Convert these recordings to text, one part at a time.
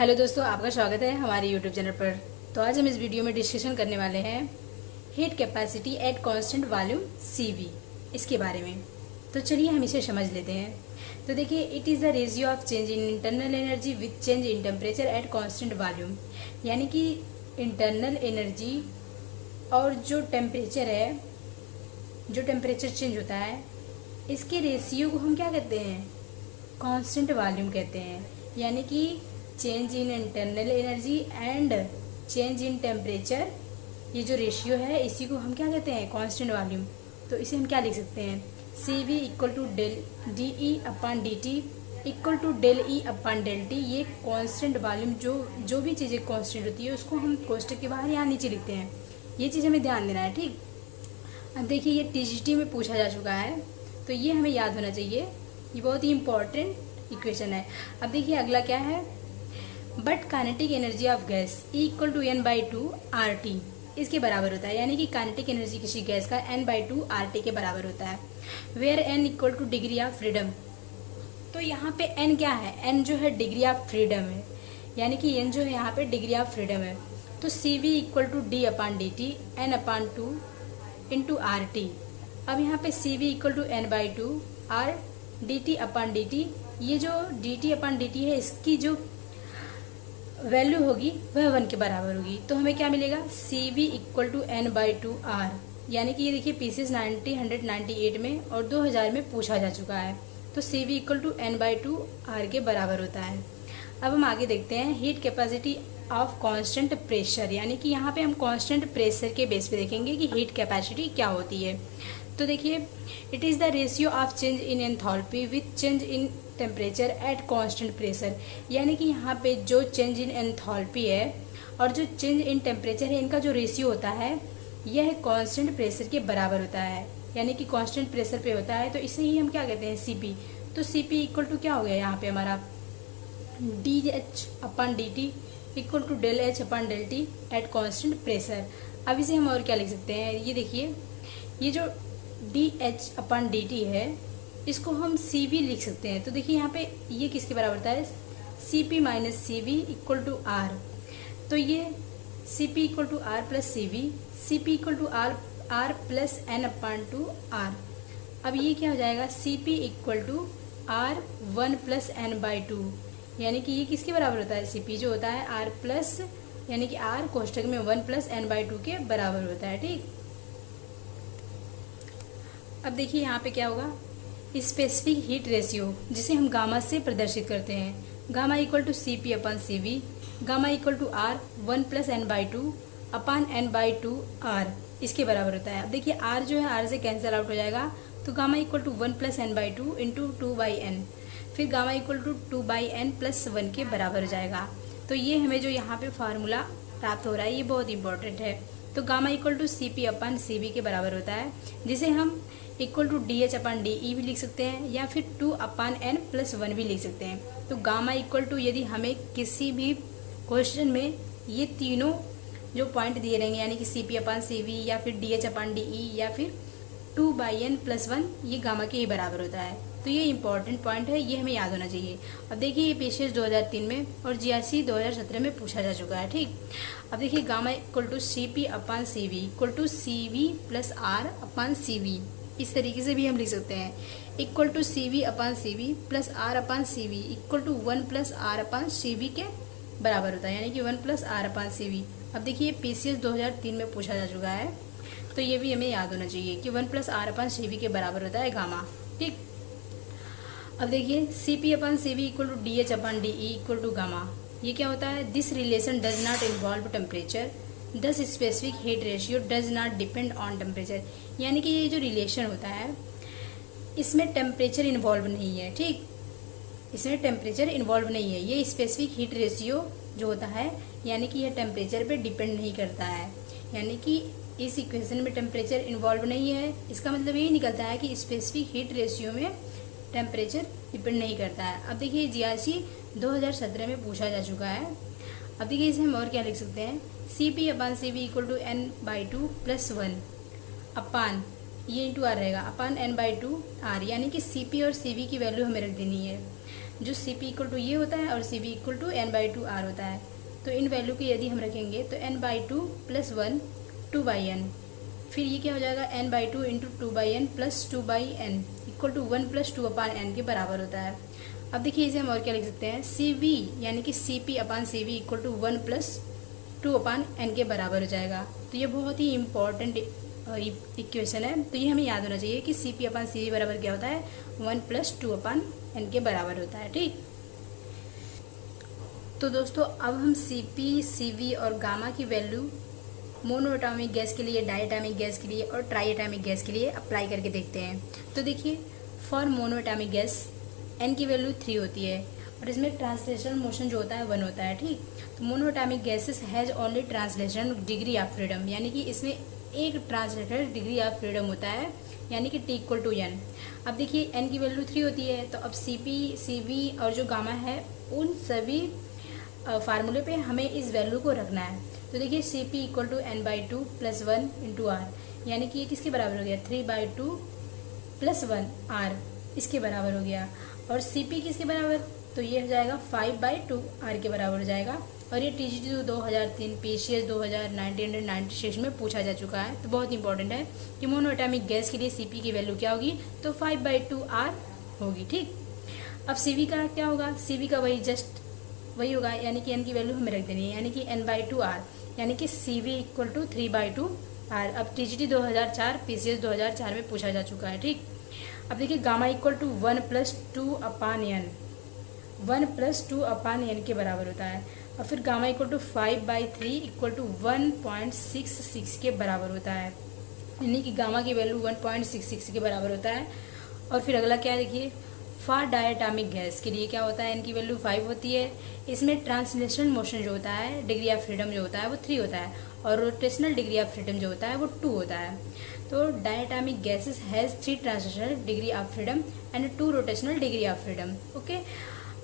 Hello दोस्तों, आपका स्वागत है हमारे यूट्यूब चैनल पर। तो आज हम इस वीडियो में डिस्कशन करने वाले हैं heat capacity at constant volume CV, इसके बारे में। तो चलिए हम इसे समझ लेते हैं। तो देखिए, it is the ratio of change in internal energy with change in temperature at constant volume. यानी कि इंटरनल एनर्जी और जो टेम्परेचर चेंज होता है, इसके रेशियो को हम क्या कहते हैं? कांस्टेंट वॉल्यूम कहते हैं। यानी कि change in internal energy and change in temperature, ये जो रेशियो है इसी को हम क्या कहते हैं? Constant volume. तो इसे हम क्या लिख सकते हैं? CV equal to del DE upon DT equal to del E upon del T। ये कांस्टेंट वॉल्यूम, जो भी चीज़ें कांस्टेंट होती है उसको हम कोष्टक के बाहर यहाँ नीचे लिखते हैं। ये चीज़ हमें ध्यान देना है, ठीक। अब देखिए, ये TGT में पूछा जा चुका है, तो ये हमें याद होना चाहिए। ये बहुत ही इंपॉर्टेंट इक्वेशन है। अब देखिए अगला क्या है? But kinetic energy of gas E equal to N/2 RT इसके बराबर होता है। यानी कि काइनेटिक एनर्जी किसी गैस का N/2 RT के बराबर होता है। Where N equal to degree of freedom. तो यहाँ पे N क्या है? N जो है डिग्री ऑफ फ्रीडम है। यानी कि N जो है यहाँ पे डिग्री ऑफ फ्रीडम है। तो CV equal to D upon DT N/2 into RT। अब यहाँ पे CV इक्वल टू N/2 और DT अपॉन DT। ये जो DT अपॉन DT है, इसकी जो वैल्यू होगी वह 1 के बराबर होगी। तो हमें क्या मिलेगा? CV equal to N/2 R। यानी कि ये देखिए पीसीएस 198 में और 2000 में पूछा जा चुका है। तो CV equal to N/2 R के बराबर होता है। अब हम आगे देखते हैं heat capacity of constant pressure. यानी कि यहाँ पे हम कांस्टेंट प्रेशर के बेस पे देखेंगे कि हीट कैपेसिटी क्या होती है। तो देखिए, it is the ratio of change in enthalpy with change in temperature at constant pressure. यानी कि यहाँ पे जो चेंज इन एंथैल्पी है और जो चेंज इन टेम्परेचर है, इनका जो रेशियो होता है यह कांस्टेंट प्रेशर के बराबर होता है। यानी कि कांस्टेंट प्रेशर पे होता है, तो इसे ही हम क्या कहते हैं? CP। तो CP इक्वल टू क्या हो गया यहाँ पे हमारा? DH upon DT equal to del H upon del T at constant pressure. अब इसे हम और क्या लिख सकते हैं? ये देखिए, ये जो DH अपॉन DT है, इसको हम CV लिख सकते हैं। तो देखिए यहाँ पे ये किसके बराबर होता है? CP minus CV equal to R। तो ये CP equal to R plus CV, CP equal to R plus N/2 R। अब ये क्या हो जाएगा? CP equal to R 1 plus N/2। यानी कि ये किसके बराबर होता है? CP जो होता है R प्लस, यानी कि R कोष्टक में 1 प्लस N/2 के बराबर होता है, ठीक। अब देखिए यहाँ पे क्या होगा? स्पेसिफिक हीट रेशियो, जिसे हम गामा से प्रदर्शित करते हैं। Gamma equal to CP upon CV, gamma equal to R 1 plus N/2 upon N/2 R इसके बराबर होता है। अब देखिए R जो है R से कैंसिल आउट हो जाएगा, तो gamma equal to 1 plus N/2 into 2/N, फिर gamma equal to 2/N plus 1 के बराबर हो जाएगा। तो ये हमें जो यहाँ पे फार्मूला प्राप्त हो रहा है, ये बहुत इंपॉर्टेंट है। तो gamma equal to CP upon CV के बराबर होता है, जिसे हम equal to DH upon DE भी लिख सकते हैं, या फिर 2 अपॉन N प्लस 1 भी लिख सकते हैं। तो गामा इक्वल टू, यदि हमें किसी भी क्वेश्चन में ये तीनों जो पॉइंट दिए रहेंगे, यानी कि CP अपॉन CV या फिर DH अपॉन DE या फिर 2/N प्लस 1, ये गामा के ही बराबर होता है। तो ये इंपॉर्टेंट पॉइंट है, ये हमें याद होना चाहिए। अब देखिए, ये पीसीएस 2003 में और GRC 2017 में पूछा जा चुका है, ठीक। अब देखिए, gamma equal to CP upon CV equal to CV plus R upon CV, इस तरीके से भी हम लिख सकते हैं। Equal to CV upon CV plus R upon CV equal to 1 plus R upon CV के बराबर होता है। यानी कि 1 प्लस R अपॉन CV। अब देखिए, पीसीएस 2003 में पूछा जा चुका है, तो ये भी हमें याद होना चाहिए कि 1 प्लस R अपॉन CV के बराबर होता है गामा, ठीक। अब देखिए, CP upon CV equal to DH upon DE equal to gamma. ये क्या होता है? This relation does not involve temperature, thus specific heat ratio does not depend on temperature. यानी कि ये जो रिलेशन होता है, इसमें टेम्परेचर इन्वॉल्व नहीं है, ठीक। इसमें टेम्परेचर इन्वॉल्व नहीं है। ये स्पेसिफिक हीट रेशियो जो होता है, यानी कि यह टेम्परेचर पे डिपेंड नहीं करता है। यानी कि इस इक्वेशन में टेम्परेचर इन्वॉल्व नहीं है, इसका मतलब यही निकलता है कि स्पेसिफिक हीट रेशियो में टेम्परेचर डिपेंड नहीं करता है। अब देखिए, GRC 2017 में पूछा जा चुका है। अब देखिए, इसे हम और क्या लिख सकते हैं? CP upon CV equal to N/2 plus 1 upon, ये इंटू R रहेगा, अपान N/2 R। यानी कि CP और CV की वैल्यू हमें रख देनी है। जो Cp इक्वल टू ये होता है और Cv इक्वल टू n/2r होता है। तो इन वैल्यू को यदि हम रखेंगे तो n/2 + 1 2/n, फिर ये क्या हो जाएगा n/2 into 2/n plus 2/n equal to 1 + 2/n के बराबर होता है। अब देखिए इसे हम और क्या लिख सकते हैं, Cv यानी कि Cp/Cv इक्वल टू 1 + 2/n के बराबर हो जाएगा। तो ये बहुत ही इम्पॉर्टेंट इक्वेशन है, तो ये हमें याद होना चाहिए कि Cp/Cv बराबर क्या होता है, 1 + 2/n के बराबर होता है। ठीक, तो दोस्तों अब हम Cp, Cv और गामा की वैल्यू मोनो एटॉमिक गैस के लिए, डाई एटॉमिक गैस के लिए और ट्राई एटॉमिक गैस के लिए अप्लाई करके देखते हैं। तो देखिए for mono atomic gas n की वैल्यू 3 होती है और इसमें ट्रांसलेशनल मोशन जो होता है 1 होता है। ठीक, तो mono atomic gases has only translation degree of freedom, यानी कि इसमें एक ट्रांसलेटर डिग्री ऑफ फ्रीडम होता है, यानी कि T इक्वल टू n। अब देखिए n की वैल्यू 3 होती है, तो अब Cp, Cv और जो गामा है उन सभी फार्मूले पे हमें इस वैल्यू को रखना है। तो देखिए Cp equal to n/2 + 1 into r, यानी कि ये किसके बराबर हो गया, 3/2 + 1 r इसके बराबर हो गया। और Cp किसके बराबर, तो ये हो जाएगा 5/2 r के बराबर हो जाएगा। और ये TGT 2003 PCS 1996 में पूछा जा चुका है, तो बहुत इंपॉर्टेंट है कि मोनो एटॉमिक गैस के लिए Cp की वैल्यू क्या होगी, तो 5/2 r होगी। ठीक, अब Cv का क्या होगा, Cv का वही होगा, यानी कि n की वैल्यू हमें रख देनी है, यानी कि n/2 r, यानी कि Cv इक्वल टू 3/2 r। अब TGT 2004 PCS 2004 में पूछा जा चुका है। ठीक, अब देखिए gamma equal to 1 + 2/n, 1 + 2/n के बराबर होता है। और फिर gamma equal to 5/3 equal to 1.66 के बराबर होता है, यानी कि गामा की वैल्यू 1.66 के बराबर होता है। और फिर अगला क्या है, देखिए फॉर डायटोमिक गैस के लिए क्या होता है, n की वैल्यू 5 होती है। इसमें ट्रांसलेशनल मोशन जो होता है, डिग्री ऑफ फ्रीडम जो होता है वो 3 होता है, और रोटेशनल डिग्री ऑफ फ्रीडम जो होता है वो 2 होता है। तो diatomic gases has 3 translational degree of freedom and 2 rotational degree of freedom. Okay,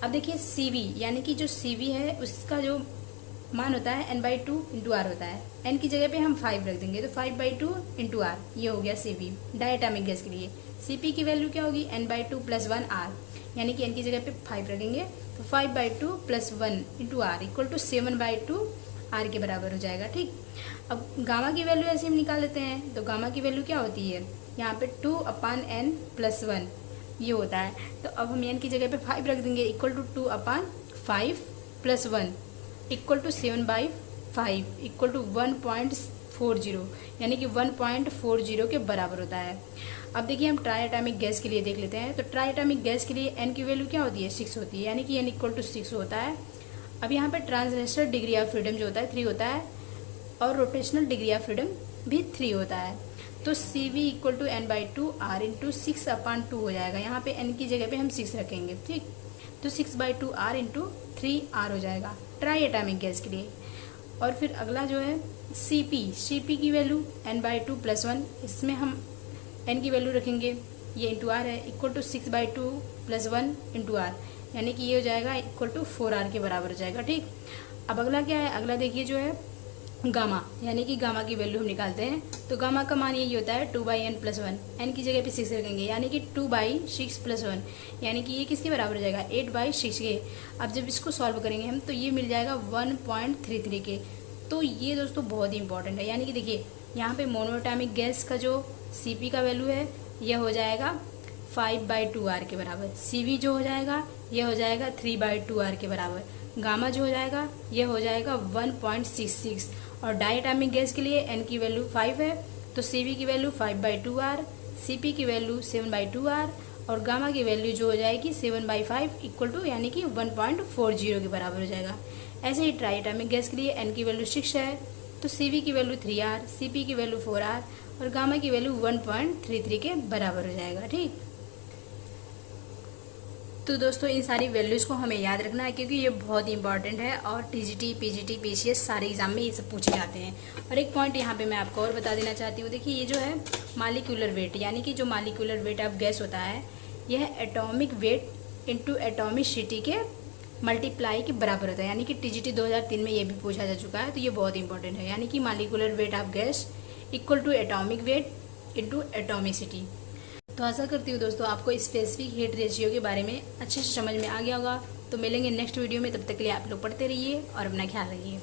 अब देखिए Cv, यानी कि जो Cv है उसका जो मान होता है n/2 इंटू r होता है। n की जगह पे हम 5 रख देंगे, तो 5/2 इंटू r ये हो गया Cv डायटोमिक गैस के लिए। Cp की वैल्यू क्या होगी, n/2 + 1 r, यानी कि n की जगह पे 5 रखेंगे, तो 5/2 + 1 into r equal to 7/2 r के बराबर हो जाएगा। ठीक, अब गामा की वैल्यू ऐसे हम निकाल लेते हैं, तो गामा की वैल्यू क्या होती है, यहाँ पे 2/n + 1 ये होता है। तो अब हम n की जगह पे 5 रख देंगे, equal to 2/5 + 1 equal to 7/5 equal to 1.40, यानी कि 1.40 के बराबर होता है। अब देखिए हम ट्राई एटॉमिक गैस के लिए देख लेते हैं। तो ट्राई एटॉमिक गैस के लिए n की वैल्यू क्या होती है, 6 होती है, यानी कि n इक्वल टू 6 होता है। अब यहाँ पे ट्रांसलेशनल डिग्री ऑफ फ्रीडम जो होता है 3 होता है, और रोटेशनल डिग्री ऑफ फ्रीडम भी 3 होता है। तो Cv equal to n/2 r into 6/2 हो जाएगा, यहाँ पे n की जगह पे हम 6 रखेंगे। ठीक, तो 6/2 r इंटू 3r हो जाएगा ट्राई एटॉमिक गैस के लिए। और फिर अगला जो है Cp की वैल्यू n/2 + 1, इसमें हम n की वैल्यू रखेंगे, ये इंटू r है, इक्वल टू 6/2 + 1 इंटू r, यानी कि ये हो जाएगा इक्वल टू 4r के बराबर हो जाएगा। ठीक, अब अगला क्या है, अगला देखिए जो है गामा, यानी कि गामा की वैल्यू हम निकालते हैं। तो गामा का मान यही होता है 2/n + 1, n की जगह पे 6 रखेंगे, यानी कि 2/6 + 1, यानी कि ये किसके बराबर हो जाएगा, 8/6 के। अब जब इसको सॉल्व करेंगे हम तो ये मिल जाएगा 1.33 के। तो ये दोस्तों बहुत ही इंपॉर्टेंट है, यानी कि देखिए यहाँ पे मोनोएटॉमिक गैस का जो Cp का वैल्यू है यह हो जाएगा 5/2 r के बराबर, Cv जो हो जाएगा यह हो जाएगा 3/2 r के बराबर, गामा जो हो जाएगा यह हो जाएगा 1.66, और डायटोमिक गैस के लिए n की वैल्यू 5 है, तो Cv की वैल्यू 5/2 r, Cp की वैल्यू 7/2 r, और गामा की वैल्यू जो हो जाएगी 7/5 इक्वल टू, यानी कि 1.40 के बराबर हो जाएगा। ऐसे ही ट्राइएटॉमिक गैस के लिए n की वैल्यू 6 है, तो Cv की वैल्यू 3r, Cp की वैल्यू 4r, और गामा की वैल्यू 1.33 के बराबर हो जाएगा। ठीक, तो दोस्तों इन सारी वैल्यूज़ को हमें याद रखना है, क्योंकि ये बहुत इंपॉर्टेंट है और टीजीटी, पीजीटी, पीसीएस सारे एग्जाम में ये सब पूछे जाते हैं। और एक पॉइंट यहाँ पे मैं आपको और बता देना चाहती हूँ, देखिए ये जो है मालिक्यूलर वेट, यानी कि जो मालिक्यूलर वेट ऑफ गैस होता है यह एटॉमिक वेट इनटू एटॉमिसिटी के मल्टीप्लाई के बराबर होता है, यानी कि टीजीटी 2003 में ये भी पूछा जा चुका है, तो ये बहुत इंपॉर्टेंट है। यानी कि molecular weight of gas equal to atomic weight into atomicity. तो आशा करती हूँ दोस्तों आपको स्पेसिफिक हीट रेशियो के बारे में अच्छे से समझ में आ गया होगा। तो मिलेंगे नेक्स्ट वीडियो में, तब तक के लिए आप लोग पढ़ते रहिए और अपना ख्याल रखिए।